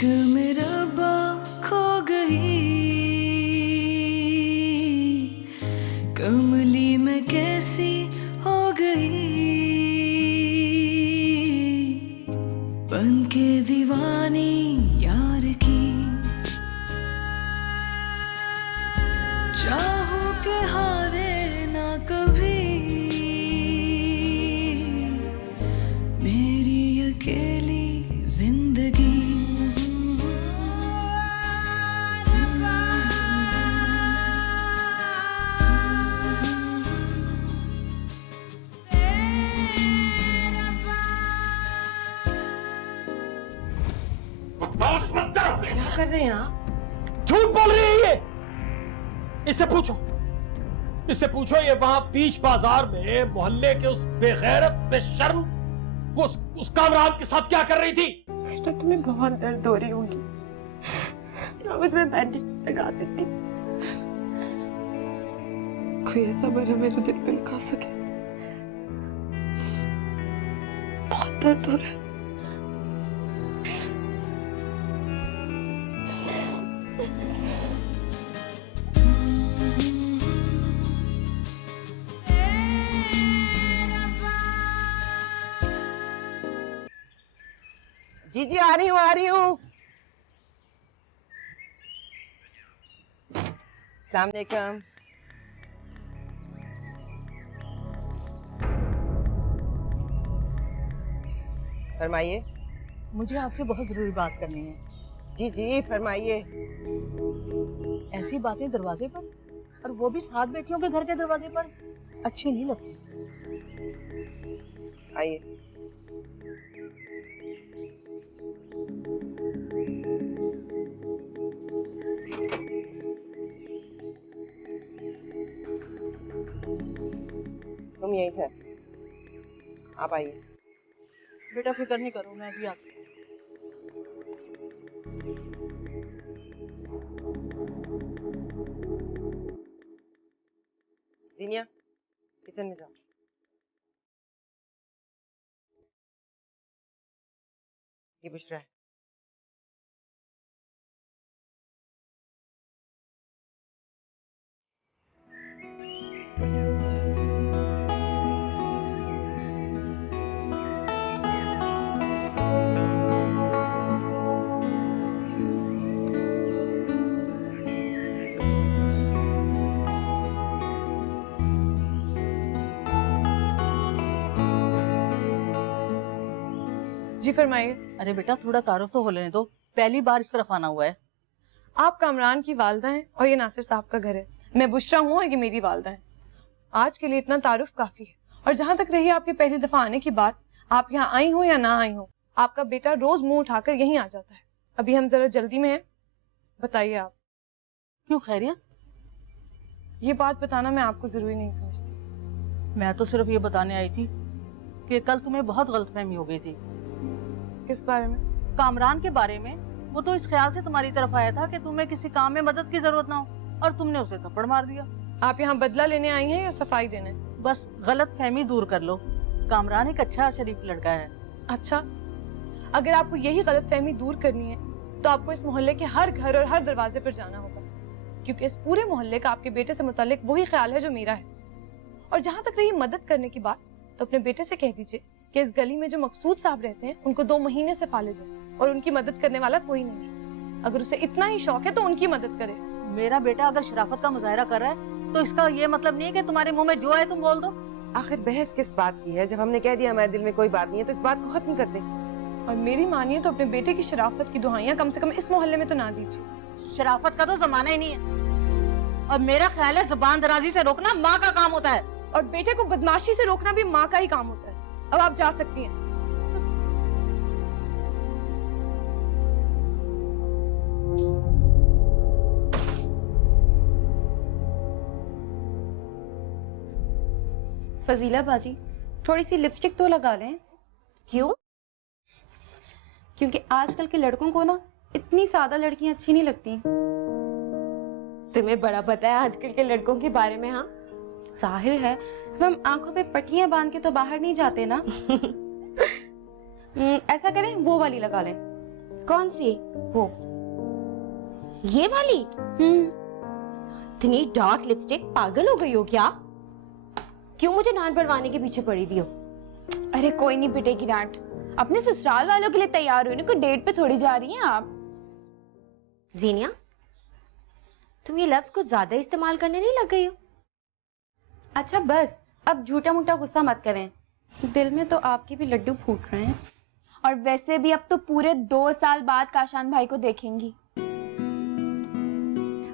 इश्क में रब्बा खो गई, कमली में कैसी हो गई, बन के दीवानी यार की। चाहूं के हारे ना कभी मेरी अकेली जिंदगी। क्या कर रहे हैं आप? झूठ बोल रही है ये। इससे पूछो ये वहां बीच बाजार में मोहल्ले के उस बेगैरत बेशर्म वो उस कामरान के साथ क्या कर रही थी। बेटा तुम्हें बहुत दर्द हो रही होगी, मैं तुम्हें बैंडेज लगा देती। कोई ऐसा मरहम है जो दिल पे लगा सके। बहुत दर्द हो रहा है। जी जी आ रही हूँ अस्सलाम वालेकुम। फरमाइए। मुझे आपसे बहुत जरूरी बात करनी है। जी जी फरमाइए। ऐसी बातें दरवाजे पर, और वो भी साथ बैठियों के घर के दरवाजे पर, अच्छी नहीं लगती। आइए। तुम यहीं थे, आप आइए। बेटा फिक्र नहीं करो, मैं भी आती हूँ। दिनिया किचन में जाओ। ये बुशरा है। जी फरमाइए। अरे बेटा थोड़ा तारुफ तो हो लेने दो, पहली बार इस तरफ आना हुआ है। आप कामरान की वालदा हैं और ये नासिर साहब का घर है। मैं बुशरा हूँ और ये मेरी वालदा है। आज के लिए इतना तारुफ काफी है। और जहाँ तक रही आपकी पहली दफा आने की बात, आप यहाँ आई हो या ना आई हो, आपका बेटा रोज मुंह उठाकर यहीं आ जाता है। अभी हम जरा जल्दी में हैं, बताइए आप। क्यों खैरियत? ये बात बताना मैं आपको जरूरी नहीं समझती। मैं तो सिर्फ ये बताने आई थी कि कल तुम्हें बहुत गलतफहमी हो गई थी। किस बारे में? कामरान के बारे में। वो तो इस ख्याल से तुम्हारी तरफ आया था कि तुम्हें किसी काम में मदद की जरूरत ना हो, और तुमने उसे थप्पड़ मार दिया। आप यहाँ बदला लेने आई हैं या सफाई देने? बस गलतफहमी दूर कर लो। कामरान एक अच्छा शरीफ लड़का है। अच्छा, अगर आपको यही गलतफहमी दूर करनी है तो आपको इस मोहल्ले के हर घर और हर दरवाजे पर जाना होगा, क्योंकि इस पूरे मोहल्ले का आपके बेटे से मुताल्लिक वही ख्याल है जो मेरा है। और जहाँ तक रही मदद करने की बात, तो अपने बेटे से कह दीजिए कि इस गली में जो मकसूद साहब रहते हैं उनको 2 महीने से फालिज है और उनकी मदद करने वाला कोई नहीं है। अगर उसे इतना ही शौक है तो उनकी मदद करे। मेरा बेटा अगर शराफत का मुजाहरा कर रहा है तो इसका ये मतलब नहीं है कि तुम्हारे मुंह में जो आए तुम बोल दो। आखिर बहस किस बात की है? जब हमने कह दिया हमारे दिल में कोई बात नहीं है तो इस बात को खत्म कर दें। और मेरी मानिए तो अपने बेटे की शराफत की दुहाइयां कम से कम इस मोहल्ले में तो ना दीजिए। शराफत का तो जमाना ही नहीं है, और मेरा ख्याल है जुबान दराजी से रोकना माँ का काम होता है, और बेटे को बदमाशी से रोकना भी माँ का ही काम होता है। अब आप जा सकती हैं। फजीला बाजी, थोड़ी सी लिपस्टिक तो लगा लें। क्यों? क्योंकि आजकल के लड़कों को ना इतनी सादा लड़कियां अच्छी नहीं लगती। तुम्हें बड़ा पता है आजकल के लड़कों के बारे में। हाँ साहिल है, हम आंखों पे पट्टियां बांध के तो बाहर नहीं जाते ना। ऐसा करें वो वाली लगा लें। कौन सी? वो ये वाली? इतनी डार्क लिपस्टिक, पागल हो गई हो क्या? क्यों मुझे डांट पड़वाने के पीछे पड़ी हुई हो? अरे कोई नहीं पिटेगी डांट। अपने ससुराल वालों के लिए तैयार हुई ना, कोई डेट पे थोड़ी जा रही हैं आप। ज़ेनिया, तुम ये लफ्ज कुछ ज्यादा इस्तेमाल करने नहीं लग गई हो? अच्छा बस, अब झूठा मूठा गुस्सा मत करें, दिल में तो आपके भी लड्डू फूट रहे हैं। और वैसे भी अब तो पूरे 2 साल बाद काशान भाई को देखेंगी।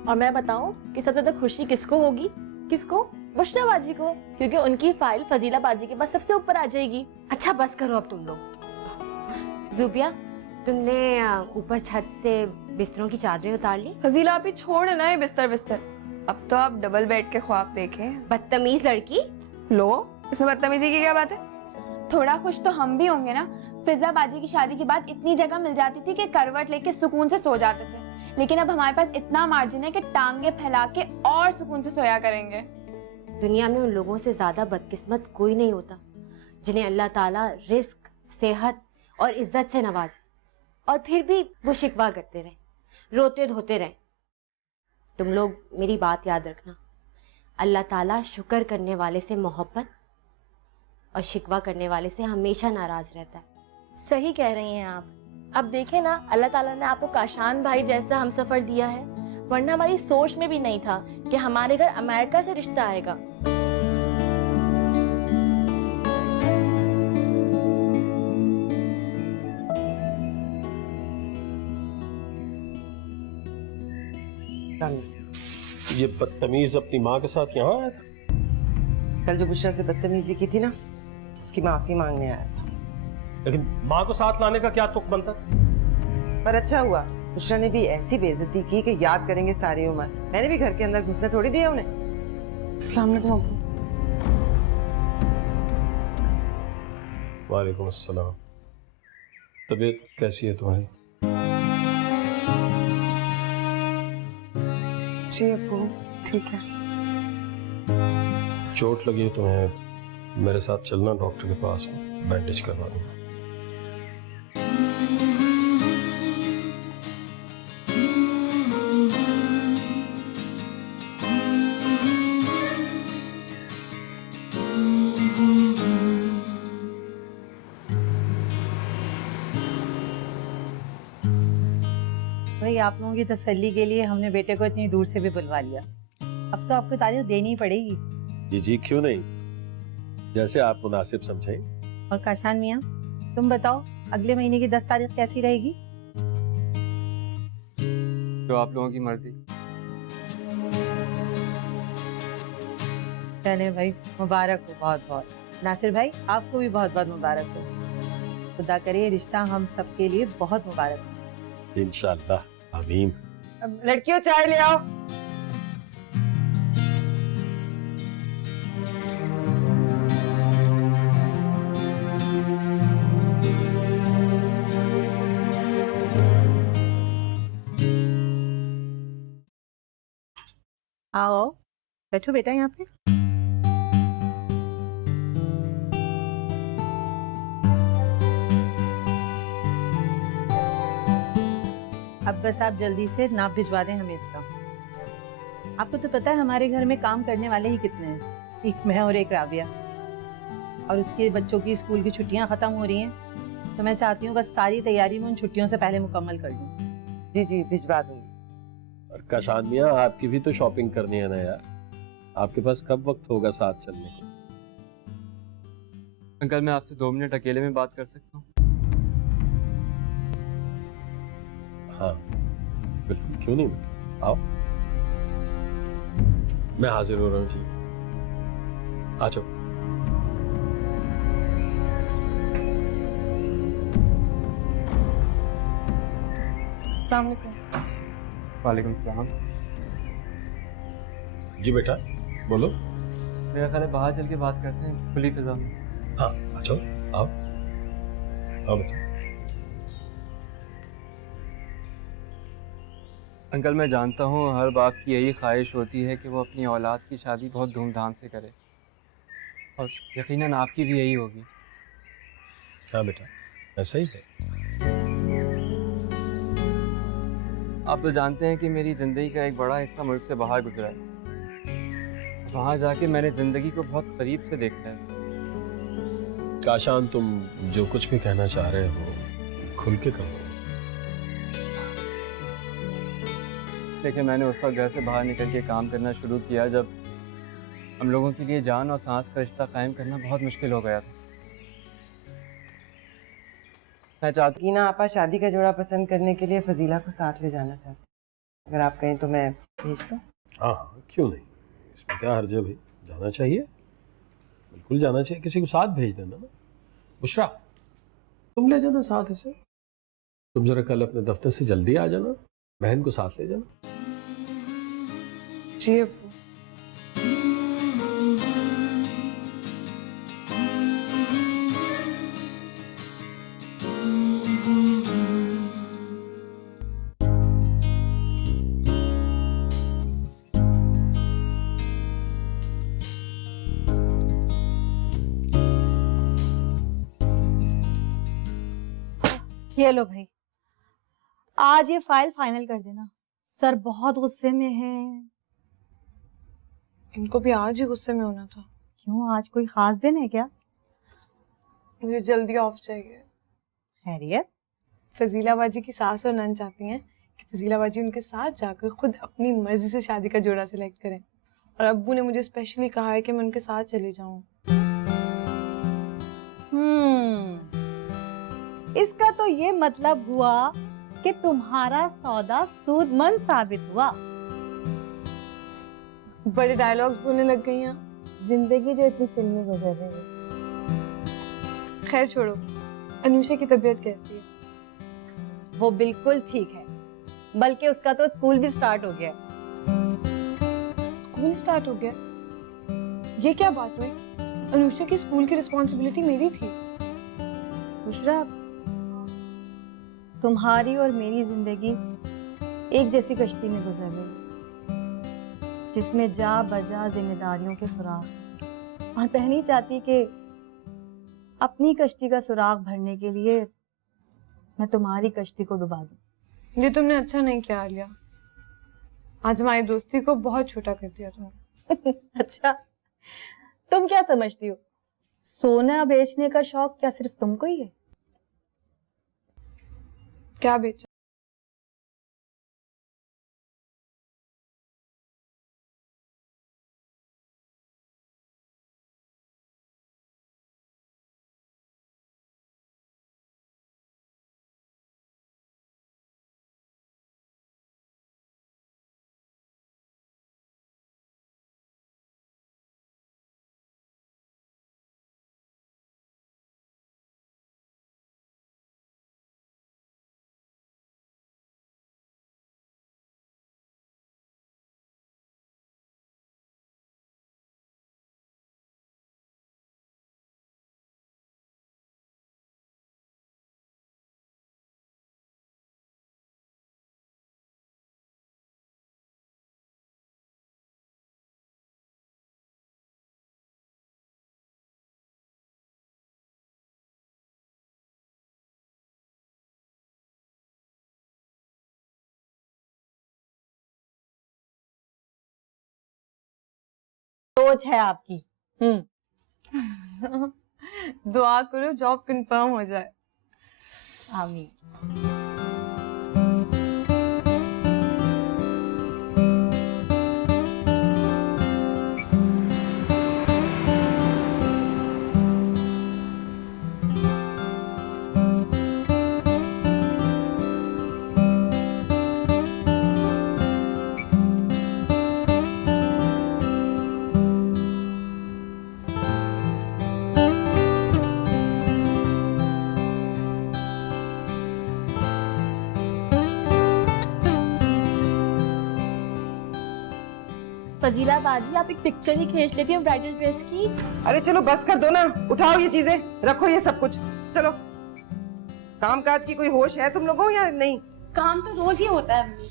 और मैं बताऊं कि सबसे ज्यादा खुशी किसको होगी? किसको? बुशरा बाजी को, क्योंकि उनकी फाइल फजीला बाजी के पास सबसे ऊपर आ जाएगी। अच्छा बस करो अब तुम लोग। रूबिया, तुमने ऊपर छत से बिस्तरों की चादरें उतार ली? फजीला आप ही छोड़ ना ये बिस्तर बिस्तर, अब तो आप डबल बेड के ख्वाब देखें। बदतमीज लड़की। लो, इसमें बदतमीजी की क्या बात है? थोड़ा खुश तो हम भी होंगे ना। फिजा बाजी की शादी के बाद इतनी जगह मिल जाती थी कि करवट लेके सुकून से सो जाते थे, लेकिन अब हमारे पास इतना मार्जिन है कि टांगे फैला के और सुकून से सोया करेंगे। दुनिया में उन लोगों से ज्यादा बदकिस्मत कोई नहीं होता जिन्हें अल्लाह ताला रिस्क, सेहत और इज्जत से नवाजे, और फिर भी वो शिकवा करते रहे, रोते धोते रहे। तुम लोग मेरी बात याद रखना, अल्लाह ताला शुक्र करने वाले से मोहब्बत और शिकवा करने वाले से हमेशा नाराज रहता है। सही कह रही हैं आप। अब देखें ना, अल्लाह ताला ने आपको काशान भाई जैसा हमसफर दिया है, वरना हमारी सोच में भी नहीं था कि हमारे घर अमेरिका से रिश्ता आएगा। ये बदतमीज अपनी माँ के साथ यहाँ आया था? कल जो बुशरा से बदतमीजी की थी ना, उसकी माफी मांगने आया था। लेकिन माँ को साथ लाने का क्या तुक बनता? पर अच्छा हुआ, बुशरा ने भी ऐसी बेइज्जती की कि याद करेंगे सारी उम्र। मैंने भी घर के अंदर घुसने थोड़ी दिया उन्हें। अस्सलाम वालेकुम। वालेकुम अस्सलाम। तबीयत कैसी है तुम्हारी? जी अब्बू, ठीक है। चोट लगी है तुम्हें, मेरे साथ चलना डॉक्टर के पास, बैंडेज करवा दूंगा। भाई आप लोगों की तसल्ली के लिए हमने बेटे को इतनी दूर से भी बुलवा लिया। अब तो आपको तारीफ देनी ही पड़ेगी। जी जी, क्यों नहीं, जैसे आप मुनासिब समझें। और काशान मियाँ, तुम बताओ अगले महीने की 10 तारीख कैसी रहेगी? तो आप लोगों की मर्जी। चले भाई, मुबारक हो बहुत बहुत। नासिर भाई, आपको भी बहुत बहुत मुबारक हो। खुदा करे रिश्ता हम सबके लिए बहुत मुबारक हो। इंशाअल्लाह, आमीन। लड़कियों चाय ले आओ। आओ बैठो बेटा यहाँ पे। अब बस आप जल्दी से नाप भिजवा दें हमें इसका। आपको तो पता है हमारे घर में काम करने वाले ही कितने हैं, एक मैं और एक राबिया, और उसके बच्चों की स्कूल की छुट्टियां खत्म हो रही हैं, तो मैं चाहती हूँ बस सारी तैयारी में उन छुट्टियों से पहले मुकम्मल कर दूँ। जी जी, भिजवा दूंगी। और काशान मियाँ, आपकी भी तो शॉपिंग करनी है ना यार, आपके पास कब वक्त होगा साथ चलने को? अंकल, मैं आपसे 2 मिनट अकेले में बात कर सकता हूँ? हाँ बिल्कुल, क्यों नहीं बेटा, आओ। मैं हाजिर हो रहा हूँ जी, आ जाओ। अस्सलाम वालेकुम। वालेकुम सलाम। जी बेटा, बोलो। मेरा ख्याल है बाहर चल के बात करते हैं, खुली फिजा में। हाँ आ जाओ, आओ आओ बेटा। अंकल, मैं जानता हूँ हर बाप की यही ख्वाहिश होती है कि वो अपनी औलाद की शादी बहुत धूमधाम से करे, और यकीनन आपकी भी यही होगी। हाँ बेटा, ऐसा ही है। आप तो जानते हैं कि मेरी ज़िंदगी का एक बड़ा हिस्सा मुल्क से बाहर गुजरा है। वहाँ जाके मैंने ज़िंदगी को बहुत करीब से देखा है। काशान, तुम जो कुछ भी कहना चाह रहे हो खुल के कहो। देखिए, मैंने उस वक्त घर से बाहर निकल के काम करना शुरू किया जब हम लोगों के लिए जान और सांस का रिश्ता कायम करना बहुत मुश्किल हो गया था। मैं चाहती कीना आपा शादी का जोड़ा पसंद करने के लिए फजीला को साथ ले जाना चाहती। अगर आप कहें तो मैं भेज दूं? हाँ हाँ, क्यों नहीं, इसमें क्या हर्ज है भाई, जाना चाहिए, बिल्कुल जाना चाहिए। किसी को साथ भेज देना ना। बुशरा, तुम ले जाना साथ इसे। तुम जरा कल अपने दफ्तर से जल्दी आ जाना, बहन को साथ ले जाना। जी अब्बू। ये लो भाई, आज ये फाइल फाइनल कर देना। सर बहुत गुस्से में हैं। इनको भी आज ही गुस्से में होना था। क्यों, आज कोई खास दिन है क्या? मुझे जल्दी ऑफ चाहिए। हैरियत? फजीला बाजी की सास और नन चाहती हैं कि फजीला बाजी उनके साथ जाकर खुद अपनी मर्जी से शादी का जोड़ा सिलेक्ट करें, और अब्बू ने मुझे स्पेशली कहा है कि मैं उनके साथ चली जाऊं। इसका तो ये मतलब हुआ कि तुम्हारा सौदा सूदमंद साबित हुआ। बड़े डायलॉग्स बोलने लग गई हैं। जिंदगी जो इतनी फिल्मी गुजर रही है। खैर छोड़ो, अनुषा की तबीयत कैसी है? वो बिल्कुल ठीक है, बल्कि उसका तो स्कूल भी स्टार्ट हो गया। स्कूल स्टार्ट हो गया? ये क्या बात हुई? अनुषा की स्कूल की रिस्पॉन्सिबिलिटी मेरी थी। बुशरा, तुम्हारी और मेरी जिंदगी एक जैसी कश्ती में गुजर रही है, जिसमें जा बजा जिम्मेदारियों के सुराग, और बहनी चाहती कि अपनी कश्ती का सुराग भरने के लिए मैं तुम्हारी कश्ती को डुबा दूं। ये तुमने अच्छा नहीं किया आलिया। आज हमारी दोस्ती को बहुत छोटा कर दिया तुमने। अच्छा, तुम क्या समझती हो, सोना बेचने का शौक क्या सिर्फ तुमको ही है? क्या बेचा? सोच है आपकी। दुआ करो जॉब कंफर्म हो जाए। आमीन। फजीला बाजी, आप एक पिक्चर ही खींच लेती हूँ ब्राइडल ड्रेस की। अरे चलो बस कर दो ना, उठाओ ये चीजें, रखो ये सब कुछ, चलो। काम काज की कोई होश है तुम लोगों या नहीं? काम तो रोज ही होता है अम्मी।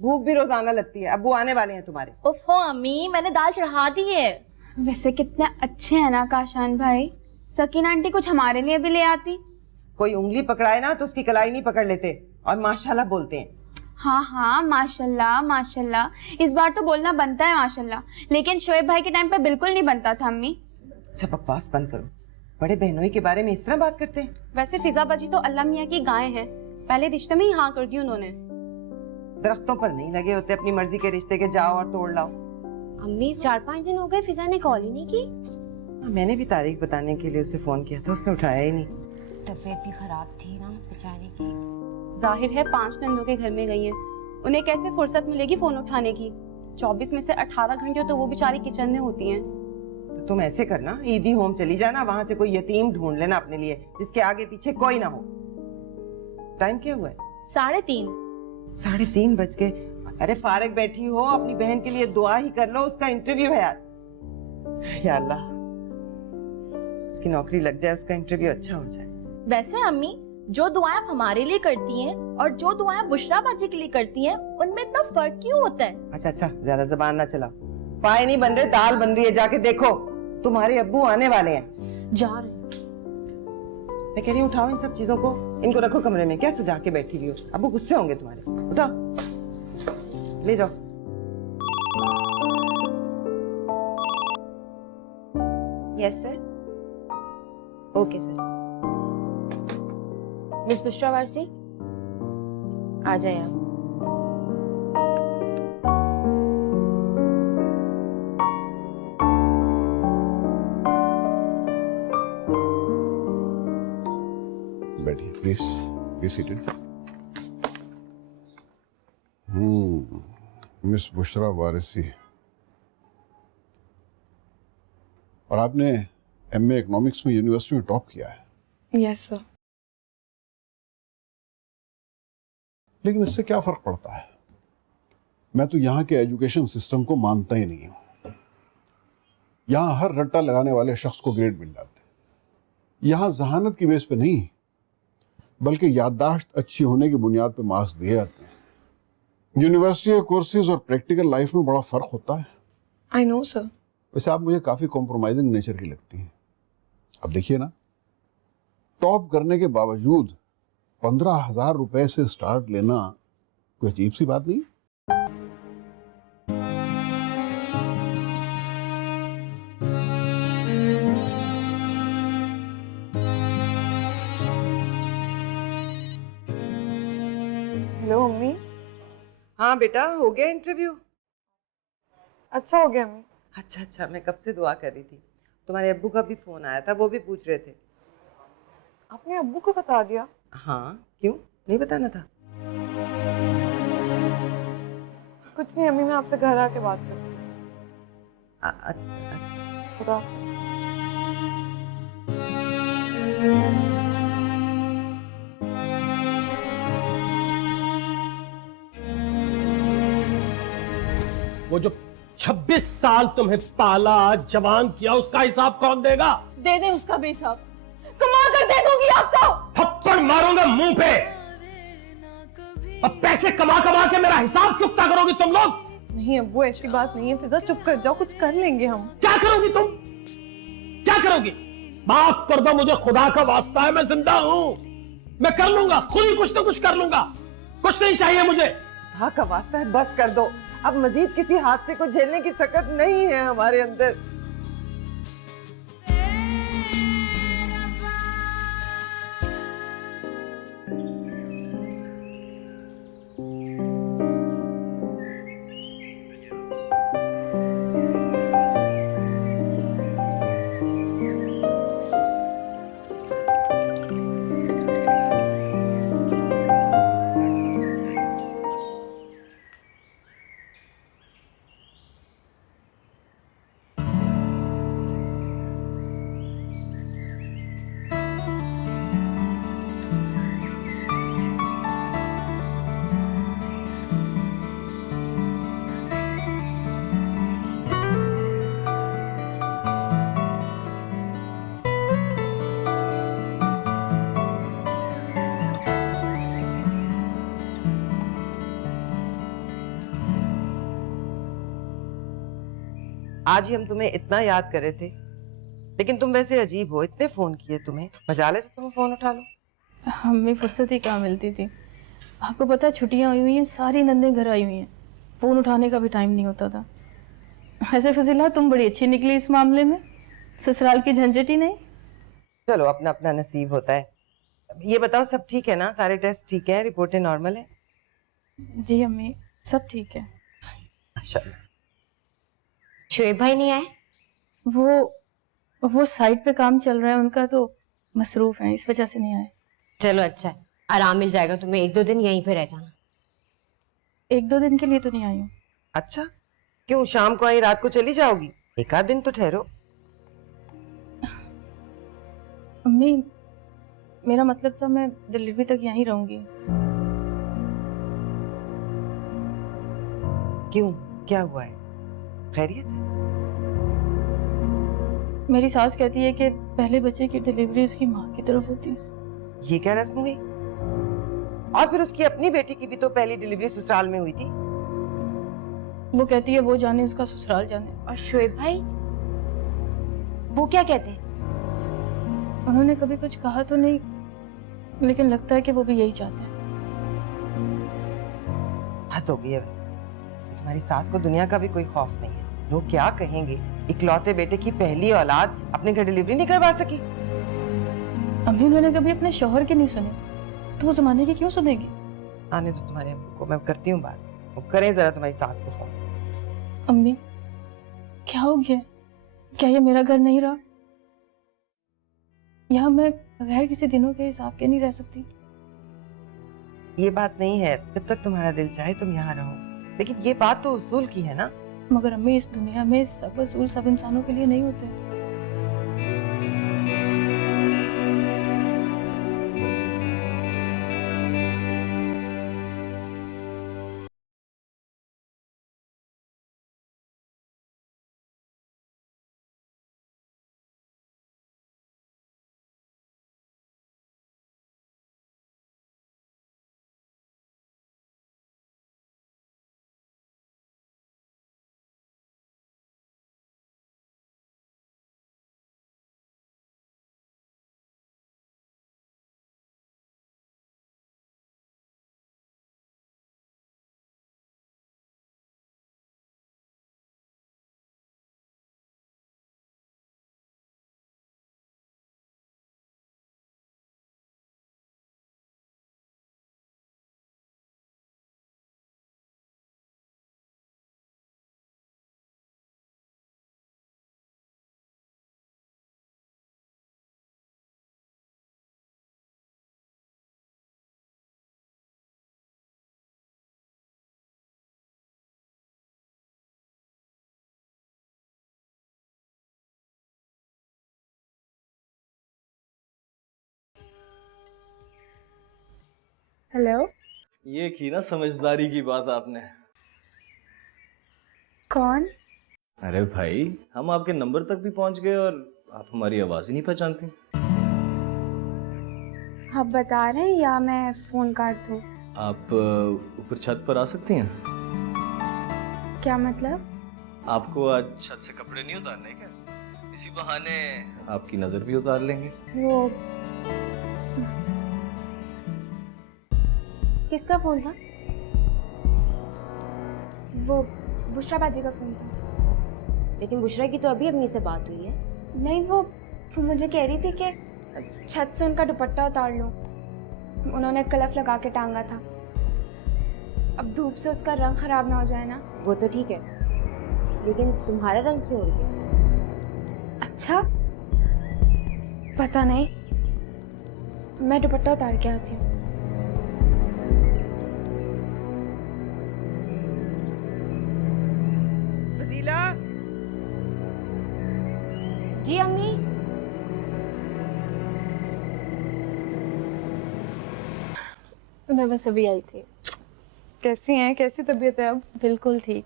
भूख भी रोजाना लगती है। अब्बू आने वाले हैं तुम्हारे। ओफो अम्मी, मैंने दाल चढ़ा दी है। वैसे कितने अच्छे हैं ना काशान भाई। सकीना आंटी कुछ हमारे लिए भी ले आती। कोई उंगली पकड़ाए ना तो उसकी कलाई नहीं पकड़ लेते, और माशाल्लाह बोलते हैं। हाँ हाँ, माशाल्लाह माशाल्लाह, इस बार तो बोलना बनता है माशाल्लाह, लेकिन शोएब भाई के टाइम पे बिल्कुल नहीं बनता था अम्मी। अच्छा बकवास बंद करो, बड़े बहनोई के बारे में इस तरह बात करते हैं। वैसे फिजा बाजी तो अल्लाह मियाँ की गाय है, पहले रिश्ते में ही हाँ कर दी उन्होंने। दरख्तों पर नहीं लगे होते अपनी मर्जी के रिश्ते के जाओ और तोड़ लाओ। अम्मी 4-5 दिन हो गए फिजा ने कॉल ही नहीं की। मैंने भी तारीख बताने के लिए उसे फोन किया था, उसने उठाया ही नहीं। तबीयत भी खराब थी ना बेचारी की। जाहिर है 5 नंदों के घर में गई हैं, उन्हें कैसे फुर्सत मिलेगी फोन उठाने की। 24 में से 18 घंटे तो वो बेचारी किचन में होती हैं। तो तुम ऐसे करना, ईदी होम चली जाना, वहां से कोई यतीम ढूंढ लेना अपने लिए जिसके आगे पीछे कोई ना हो। टाइम क्या हुआ है? 3:30। 3:30 बज गए। अरे फारिग बैठी हो, अपनी बहन के लिए दुआ ही कर लो, उसका इंटरव्यू है यार। या अल्लाह, उसकी नौकरी लग जाए, उसका इंटरव्यू अच्छा हो जाए। वैसे अम्मी, जो दुआएं आप हमारे लिए करती हैं और जो दुआएं बुशरा बाजी के लिए करती हैं, उनमें इतना फर्क क्यों होता है? अच्छा ज्यादा जबान ना चलाओ। पाए नहीं बन रहे, दाल बन रही है, जाके देखो। तुम्हारे अब्बू आने वाले हैं। जा रहे। मैं कह रही हूँ उठाओ इन सब चीजों को, इनको रखो कमरे में। क्या सजा के बैठी हुई हो? अब्बू गुस्से होंगे तुम्हारे। उठाओ, ले जाओ। Yes sir. Okay sir. Miss Bushra Warsi, आ जाए आप। बैठिए please, be seated. Miss Bushra Warsi, और आपने एमए इकोनॉमिक्स में यूनिवर्सिटी में टॉप किया है। Yes sir. लेकिन इससे क्या फर्क पड़ता है? मैं तो यहाँ के एजुकेशन सिस्टम को मानता ही नहीं हूँ। यहाँ हर रट्टा लगाने वाले शख्स को ग्रेड मिल जाते हैं। यहाँ जहानत की बेस पे नहीं, बल्कि याददाश्त अच्छी होने की बुनियाद पे मार्क्स दिए जाते हैं। यूनिवर्सिटी कोर्सेज और प्रैक्टिकल लाइफ में बड़ा फर्क होता है। I know sir. वैसे आप मुझे काफी कॉम्प्रोमाइजिंग नेचर की लगती हैं। अब देखिए ना, टॉप करने के बावजूद 15,000 रुपए से स्टार्ट लेना कोई अजीब सी बात नहीं। Hello mummy. हाँ बेटा, हो गया इंटरव्यू? अच्छा हो गया मम्मी। अच्छा, मैं कब से दुआ कर रही थी। तुम्हारे अब्बू का भी फोन आया था, वो भी पूछ रहे थे। आपने अब्बू को बता दिया? हाँ, क्यों नहीं बताना था? कुछ नहीं अम्मी, मैं आपसे घर आके बात करती हूँ। अच्छा। खुदा। वो जो 26 साल तुम्हें पाला, जवान किया, उसका हिसाब कौन देगा? दे दे उसका भी हिसाब, कमा कर दे दूंगी आपको। थप्पड़ मारूंगा मुंह पे। अब पैसे कमा कमा के मेरा हिसाब चुकता करोगी तुम लोग? नहीं अब्बू, ऐसी बात नहीं है। फिजा चुप कर जाओ, कुछ कर लेंगे हम। क्या करोगी तुम? क्या करोगी? माफ कर दो मुझे, खुदा का वास्ता है, मैं जिंदा हूं। मैं कर लूंगा, खुद ही कुछ ना कुछ कर लूंगा। कुछ नहीं चाहिए मुझे। खुदा का वास्ता है, बस कर दो। अब मजीद किसी हादसे को झेलने की सकत नहीं है हमारे अंदर। आज ही हम तुम्हें इतना याद कर रहे थे, लेकिन तुम वैसे अजीब हो। इतने फोन किए तुम्हें, मजा ले तो तुम्हें फोन उठा लो। हमें फुर्सत ही कहाँ मिलती थी। आपको पता है छुट्टियां हुई हैं, सारी नंदें घर आई हुई हैं, फ़ोन उठाने का भी टाइम नहीं होता था। ऐसे फजीला तुम बड़ी अच्छी निकली इस मामले में, ससुराल की झंझट ही नहीं। चलो अपना अपना नसीब होता है। ये बताओ सब ठीक है ना, सारे टेस्ट ठीक है, रिपोर्टें नॉर्मल है? जी अम्मी सब ठीक है। माशाल्लाह। शोएब भाई नहीं आए? वो साइट पे काम चल रहा है उनका, तो मसरूफ है, इस वजह से नहीं आए। चलो अच्छा है, आराम मिल जाएगा तुम्हें, 1-2 दिन यहीं पे रह जाना। 1-2 दिन के लिए तो नहीं आई हूँ। अच्छा क्यों, शाम को आई रात को चली जाओगी? 1 आध दिन तो ठहरो। अम्मी मेरा मतलब था मैं डिलीवरी तक यहीं रहूंगी। क्यों, क्या हुआ है? खैरियत है? मेरी सास कहती है कि पहले बच्चे की डिलीवरी उसकी माँ की तरफ होती है। ये क्या रस्म हुई? और फिर उसकी अपनी बेटी की भी तो पहली डिलीवरी ससुराल में हुई थी। वो कहती है वो जाने उसका ससुराल जाने। और शोएब भाई वो क्या कहते हैं? उन्होंने कभी कुछ कहा तो नहीं, लेकिन लगता है कि वो भी यही चाहते हैं। हद हो गई है वैसे, तुम्हारी सास को दुनिया का भी कोई खौफ नहीं है। लोग क्या कहेंगे, इकलौते बेटे की पहली औलाद अपने घर डिलीवरी नहीं करवा सकी। अम्मी उन्होंने कभी अपने शौहर की नहीं सुनी, तो वो जमाने की क्यों सुनेगी? आने तो तुम्हारे अम्मी को, मैं करती हूँ बात। वो करें जरा तुम्हारी सास को फोन। अम्मी क्या हो गया? क्या ये मेरा घर नहीं रहा? यहाँ मैं बगैर किसी दिनों के हिसाब के नहीं रह सकती। ये बात नहीं है, जब तक तुम्हारा दिल चाहे तुम यहाँ रहो, लेकिन ये बात तो उसूल की है ना। मगर अम्मी इस दुनिया में सब असूल सब इंसानों के लिए नहीं होते। हेलो। ये की ना समझदारी की बात आपने। कौन? अरे भाई, हम आपके नंबर तक भी पहुंच गए और आप हमारी आवाज ही नहीं पहचानती। आप बता रहे हैं या मैं फोन काट दूं? आप ऊपर छत पर आ सकती हैं? क्या मतलब? आपको आज छत से कपड़े नहीं उतारने क्या? इसी बहाने आपकी नजर भी उतार लेंगे। वो किसका फोन था? वो बुशरा बाजी का फोन था। लेकिन बुशरा की तो अभी अम्मी से बात हुई है। नहीं, वो मुझे कह रही थी कि छत से उनका दुपट्टा उतार लो। उन्होंने कलफ लगा के टांगा था। अब धूप से उसका रंग खराब ना हो जाए ना। वो तो ठीक है, लेकिन तुम्हारा रंग क्यों उड़ गया? अच्छा, पता नहीं, मैं दुपट्टा उतार के आती हूँ। फजीला। जी अम्मी। मैं बस अभी आई थी। कैसी हैं, कैसी तबीयत है अब? बिल्कुल ठीक।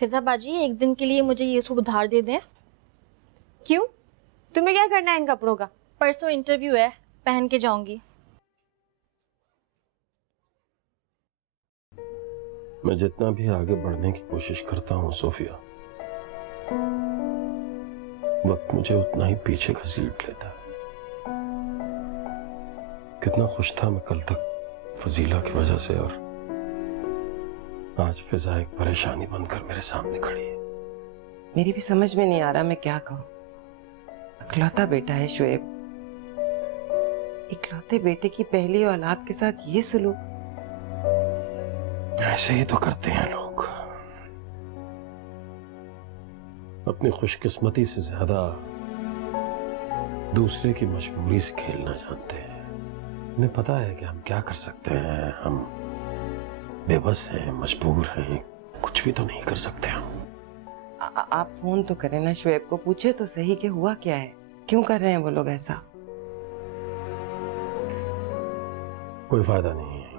फिजा बाजी, एक दिन के लिए मुझे ये सूट उधार दे दें। क्यों? तुम्हें क्या करना है इन कपड़ों का? परसों इंटरव्यू है, पहन के जाऊंगी। मैं जितना भी आगे बढ़ने की कोशिश करता हूँ सोफिया, वक्त मुझे उतना ही पीछे घसीट लेता है। कितना खुश था मैं कल तक फजीला की वजह से, और आज फिजा एक परेशानी बनकर मेरे सामने खड़ी है। मेरी भी समझ में नहीं आ रहा मैं क्या कहूँ। इकलौता बेटा है शुएब, इकलौते बेटे की पहली औलाद के साथ ये सलूक। ऐसे ही तो करते हैं लोग, अपनी खुशकिस्मती से ज्यादा दूसरे की मजबूरी से खेलना जानते हैं। उन्हें पता है कि हम क्या कर सकते हैं, हम बेबस हैं, मजबूर हैं, कुछ भी तो नहीं कर सकते हम। आप फोन तो करें ना शुएब को, पूछे तो सही कि हुआ क्या है, क्यों कर रहे हैं वो लोग ऐसा। कोई फायदा नहीं है,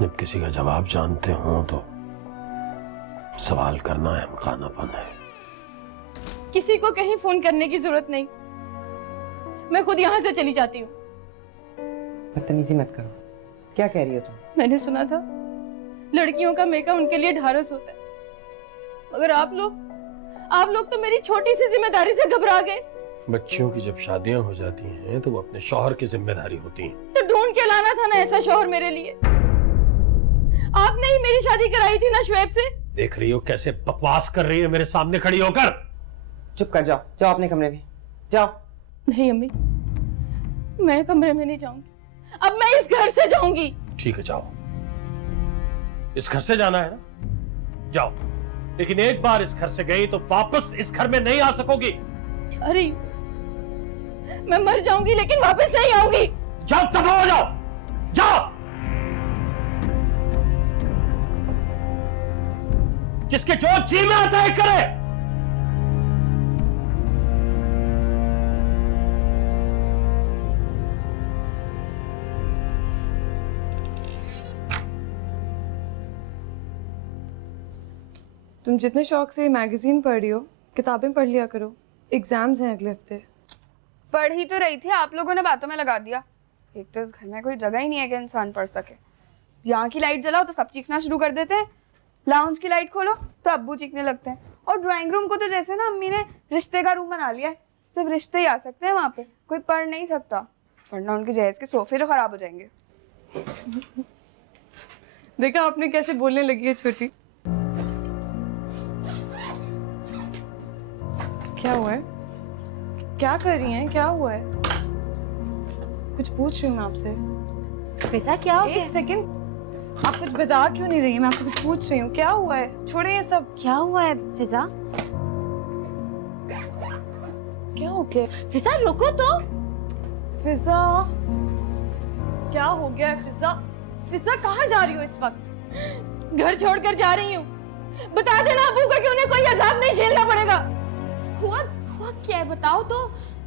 जब किसी का जवाब जानते हो तो सवाल करना है मकानापन है। किसी को कहीं फोन करने की जरूरत नहीं, मैं खुद यहाँ से चली जाती हूँ। बदतमीजी मत करो, क्या कह रही हो तुम? मैंने सुना था लड़कियों का मेकअप उनके लिए ढारस होता है, मगर आप लोग तो मेरी छोटी सी जिम्मेदारी से घबरा गए। बच्चियों की जब शादियां हो जाती हैं तो वो अपने शौहर की जिम्मेदारी होती हैं। तो ढूंढ के लाना था ना ऐसा शौहर मेरे लिए। आपने ही मेरी शादी कराई थी ना शुएब से। देख रही हो कैसे बकवास कर रही है मेरे सामने खड़ी होकर। चुप कर जाओ, जाओ अपने कमरे में जाओ। नहीं अम्मी, मैं कमरे में नहीं जाऊंगी, अब मैं इस घर से जाऊंगी। ठीक है जाओ, इस घर से जाना है ना, जाओ, लेकिन एक बार इस घर से गई तो वापस इस घर में नहीं आ सकोगी। अरे मैं मर जाऊंगी लेकिन वापस नहीं आऊंगी। जाओ, दफा हो जाओ, जाओ। जिसके जो जी में आता है करे। तुम जितने शौक से मैगजीन पढ़ रही हो, किताबें पढ़ लिया करो, एग्जाम्स हैं अगले हफ्ते। पढ़ ही तो रही थी, आप लोगों ने बातों में लगा दिया। एक तो इस घर में कोई जगह ही नहीं है कि इंसान पढ़ सके। यहाँ की लाइट जलाओ तो सब चीखना शुरू कर देते हैं, लाउंज की लाइट खोलो तो अब्बू चीखने लगते हैं, और ड्राइंग रूम को तो जैसे ना अम्मी ने रिश्ते का रूम बना लिया है, सिर्फ रिश्ते ही आ सकते हैं वहाँ पे, कोई पढ़ नहीं सकता, वरना उनके जहेज के सोफे तो खराब हो जाएंगे। देखा आपने कैसे बोलने लगी है छोटी। क्या हुआ है? क्या कर रही हैं? क्या हुआ है? कुछ पूछ रही हूँ मैं आपसे। फिजा क्या हो गया? एक सेकंड, आप कुछ बता क्यों नहीं रही है? मैं आपसे कुछ पूछ रही हूँ, क्या हुआ है? छोड़े ये सब। क्या हुआ है फिजा? क्या हो गया? फिजा रुको तो। फिजा क्या हो गया है? फिजा, फिजा कहाँ जा रही हो इस वक्त? घर छोड़कर जा रही हूँ। बता देना अबू का कि उन्हें कोई अजाब नहीं झेलना पड़ेगा। हुआ क्या है बताओ तो,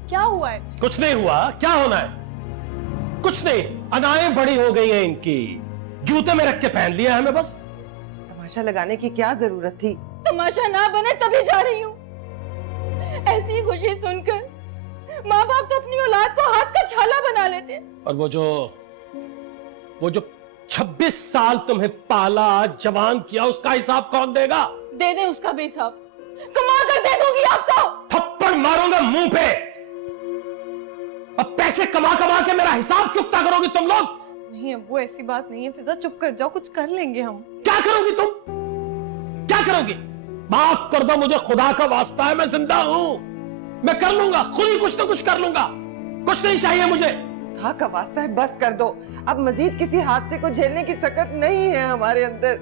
क्या हुआ है? कुछ नहीं हुआ, क्या होना है? कुछ नहीं, अनाएं बड़ी हो गई हैं इनकी, जूते में रख के पहन लिया है हमें बस। तमाशा लगाने की क्या जरूरत थी? तमाशा ना बने तभी जा रही हूँ। ऐसी खुशी सुनकर माँ बाप तो अपनी औलाद को हाथ का छाला बना लेते हैं। और वो जो 26 साल तुम्हें पाला, जवान किया, उसका हिसाब कौन देगा? दे दे उसका भी हिसाब, कमा कर दे दूंगी आपको। थप्पड़ मारूंगा मुंह पे। अब पैसे कमा कमा के मेरा हिसाब चुकता करोगी तुम लोग? नहीं अब्बू, ऐसी बात नहीं है। फिजा चुप कर जाओ, कुछ कर लेंगे हम। क्या करोगी तुम? क्या करोगी? माफ कर दो मुझे, खुदा का वास्ता है, मैं जिंदा हूं, मैं कर लूंगा, खुद ही कुछ ना कुछ कर लूंगा, कुछ नहीं चाहिए मुझे। खुदा का वास्ता है, बस कर दो, अब मजीद किसी हादसे को झेलने की सकत नहीं है हमारे अंदर।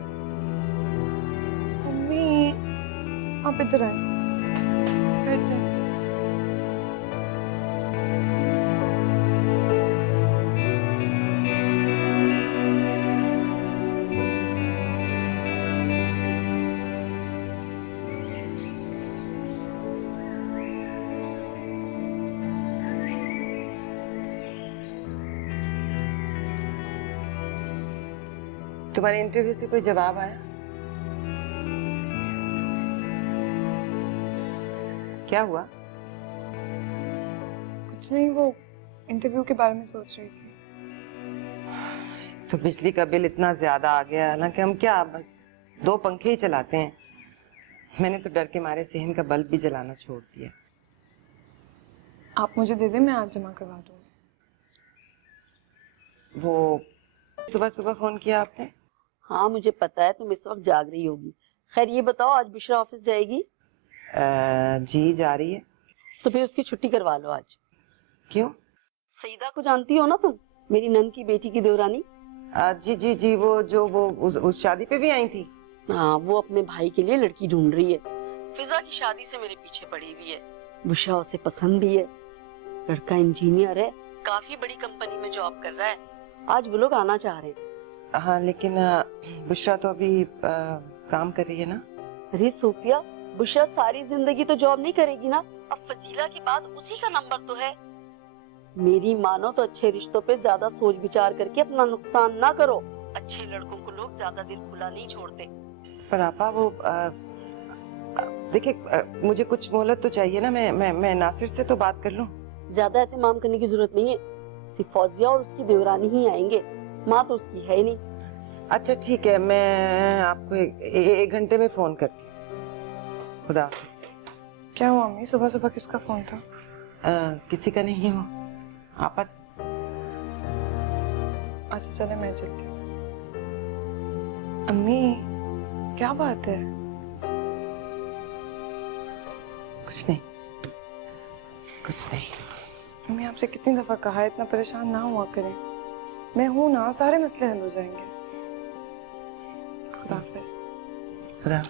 मम्मी आप इधर आए, बैठ जाए। तुम्हारे इंटरव्यू से कोई जवाब आया? क्या हुआ? कुछ नहीं, वो इंटरव्यू के बारे में सोच रही थी। तो बिजली का बिल इतना ज्यादा आ गया ना कि हम क्या बस 2 पंखे ही चलाते हैं। मैंने तो डर के मारे सहन का बल्ब भी जलाना छोड़ दिया। आप मुझे दे दें, मैं आज जमा करवा दूँ। वो सुबह सुबह फोन किया आपने? हाँ मुझे पता है तुम इस वक्त जाग रही होगी। खैर ये बताओ आज बुशरा ऑफिस जाएगी? जी जा रही है। तो फिर उसकी छुट्टी करवा लो आज। क्यों? सईदा को जानती हो ना तुम, मेरी नंद की बेटी की देवरानी। जी जी जी, वो जो वो उस शादी पे भी आई थी। हाँ वो अपने भाई के लिए लड़की ढूंढ रही है। फिजा की शादी से मेरे पीछे पड़ी हुई है। बुशरा उसे पसंद भी है, लड़का इंजीनियर है, काफी बड़ी कंपनी में जॉब कर रहा है। आज वो लोग आना चाह रहे हैं। हाँ लेकिन बुशरा तो अभी काम कर रही है ना। अरे सोफिया, बुशरा सारी जिंदगी तो जॉब नहीं करेगी ना। अब फजीला के बाद उसी का नंबर तो है। मेरी मानो तो अच्छे रिश्तों पे ज्यादा सोच विचार करके अपना नुकसान ना करो। अच्छे लड़कों को लोग ज्यादा दिल खुला नहीं छोड़ते। पर आपा वो देखिए मुझे कुछ मोहलत तो चाहिए ना। मैं नासिर से तो बात कर लूं। ज्यादा एहतमाम करने की जरूरत नहीं है, सिर्फ फौजिया और उसकी देवरानी ही आएंगे, माँ तो उसकी है ही नहीं। अच्छा ठीक है, मैं आपको एक घंटे में फोन करती हूँ। खुदा हाफिज। क्या हुआ अम्मी, सुबह सुबह किसका फोन था? किसी का नहीं हो आपा। अच्छा चले मैं चलती हूँ। अम्मी क्या बात है? कुछ नहीं कुछ नहीं। अम्मी आपसे कितनी दफा कहा है इतना परेशान ना हुआ करें। मैं हूं ना, सारे मसले हल हो जाएंगे। खुदा हाफिज। खुदा।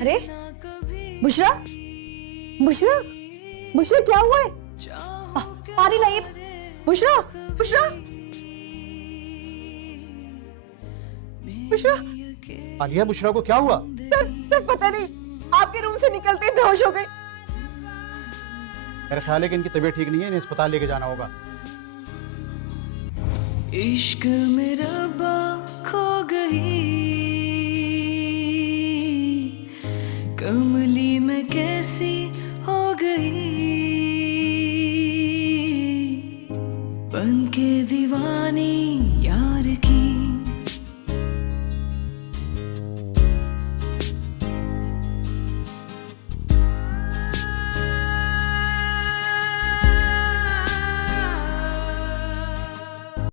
अरे बुशरा, बुशरा, बुशरा क्या हुआ है? पानी लाइए। बुशरा, बुशरा, बुशरा। आलिया, बुशरा को क्या हुआ? सर पता नहीं, आपके रूम से निकलते ही बेहोश हो गई। मेरा ख्याल है कि इनकी तबीयत ठीक नहीं है, इन्हें अस्पताल लेके जाना होगा। इश्क में रब्बा खो गई, कमली में